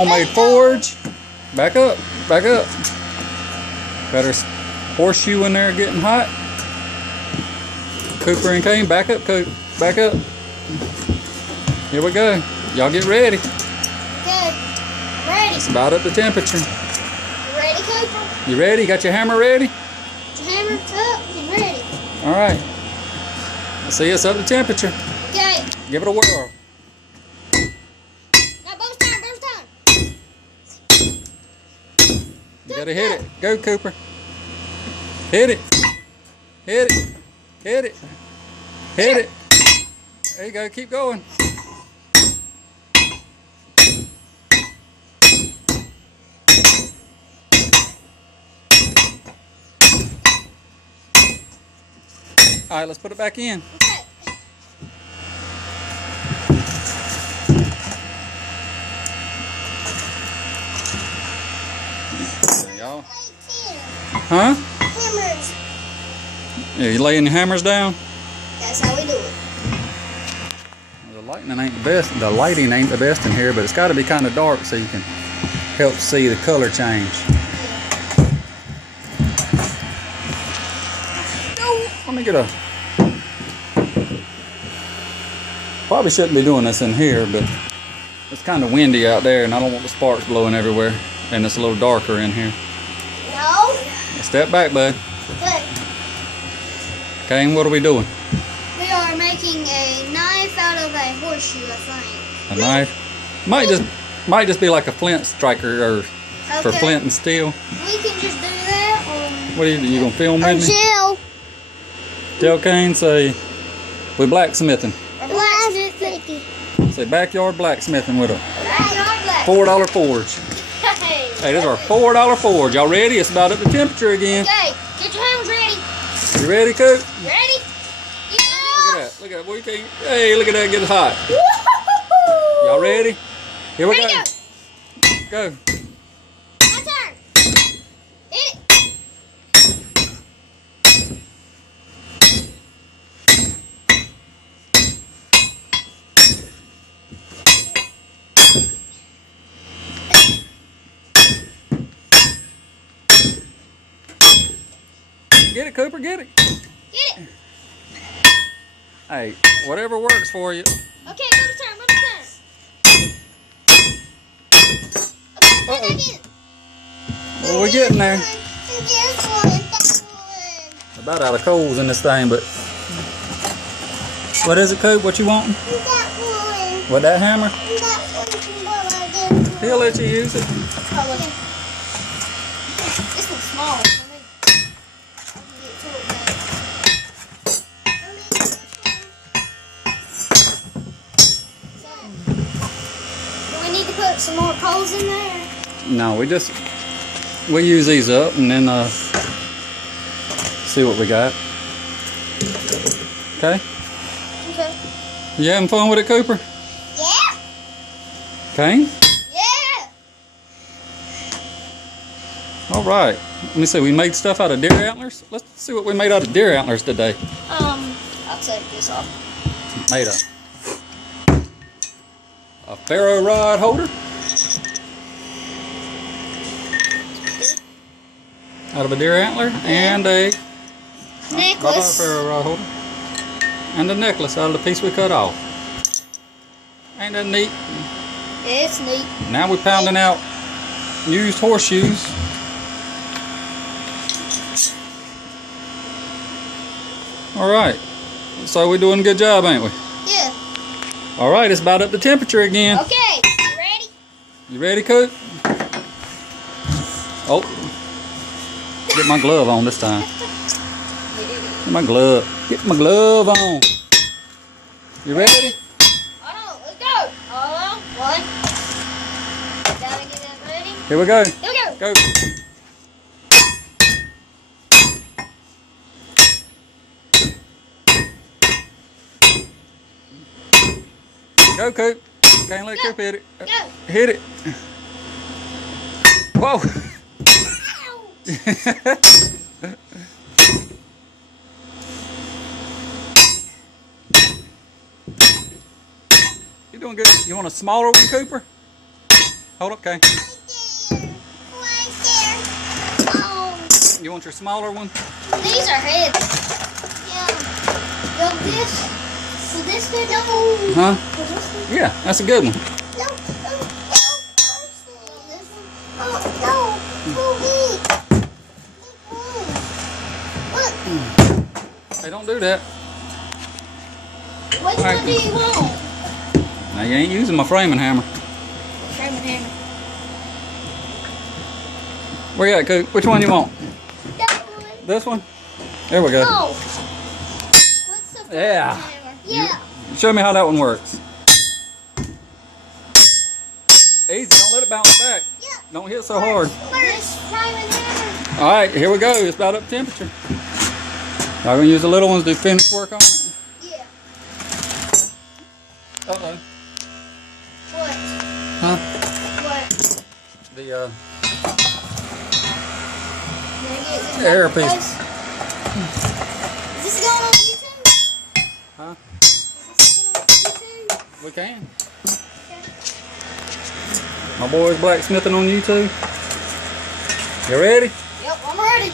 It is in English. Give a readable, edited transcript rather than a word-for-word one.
Homemade forge. Back up, back up. Got our horseshoe in there getting hot. Cooper and Cain, back up, Coop. Back up. Here we go. Y'all get ready. Okay, I'm ready. It's about up to temperature. You ready, Cooper? You ready? Got your hammer ready? Put your hammer up and ready. All right. See, it's up to temperature. Okay. Give it a whirl. Now, bonus time, You gotta hit it. Go, Cooper. Hit it. Hit it. Hit it. Hit it. There you go. Keep going. All right, let's put it back in. Okay. There y'all. Huh? Huh? Hammers. Yeah, you laying your hammers down? That's how we do it. The lighting ain't the best. The lighting ain't the best in here, but it's got to be kind of dark so you can help see the color change. Let me get a. Probably shouldn't be doing this in here, but it's kind of windy out there, and I don't want the sparks blowing everywhere. And it's a little darker in here. No. Step back, bud. Okay. Cain, what are we doing? We are making a knife out of a horseshoe, I think. A knife? Might just be like a flint striker or for flint and steel. We can just do that, or What are you gonna film with me? chill. Tell Cain, say we blacksmithing. Or blacksmithing. Say backyard blacksmithing with a Backyard black. $4 forge. Hey, this is our $4 forge. Y'all ready? It's about at the temperature again. Okay, get your hammers ready. You ready, Coop? You ready? Look Yeah. at that. Look at that. Boy, you can't. Hey, look at that getting hot. Y'all ready? Here we Ready, go. Go. My turn. Hit it. Get it, Cooper. Get it. Get it. Hey, whatever works for you. Okay, Bubba's turn. Bubba's turn. Okay, put it back in. Well, we're getting there. This one. About out of coals in this thing, but what is it, Coop? What you wanting? That one. With that hammer? That one. He'll let you use it. Probably. This one's small for me. I can get to it better. Do we need to put some more coals in there? No, we use these up and then see what we got. Okay? Okay. You having fun with it, Cooper? Yeah. Cain? Yeah. All right. Let me see. We made stuff out of deer antlers. Let's see what we made out of deer antlers today. I'll take this off. Made a ferro rod holder out of a deer antler and a Necklace. ferro rod holder and a necklace out of the piece we cut off. Ain't that neat? Yeah, it's neat. Now we're pounding out used horseshoes. All right. So we're doing a good job, ain't we? Yeah. All right, it's about up to temperature again. Okay, you ready? You ready, Coop? Oh, get my glove on this time. Get my glove. Get my glove on. You ready? Hold on, let's go. Hold on. One. Gotta get that ready. Here we go. Here we go. Go. Go, Coop. Can't let Coop hit it. Go. Hit it. Whoa. You're doing good. You want a smaller one, Cooper? Hold up, Cain. Right there. Right there. Oh. You want your smaller one? These are heavy. Yeah. Will this go down? Huh? Will this go? Yeah, that's a good one. No. This one? Oh, no. Look. Hey, don't do that. Which one do you want? Now, you ain't using my framing hammer. Framing hammer. Where you at, Coop? Which one you want? That one. This one? There we go. Oh. What's the Yeah. hammer? Yeah. Show me how that one works. Easy, don't let it bounce back. Yeah. Don't hit so hard. First framing hammer. Alright, here we go. It's about up temperature. I'm going to use the little ones to finish work on it. Yeah. Uh-oh. What? Huh? What? The Is air piece. Is this going on YouTube? Huh? Is this going on YouTube? We can. Okay. My boy's blacksmithing on YouTube. You ready? Yep, I'm ready.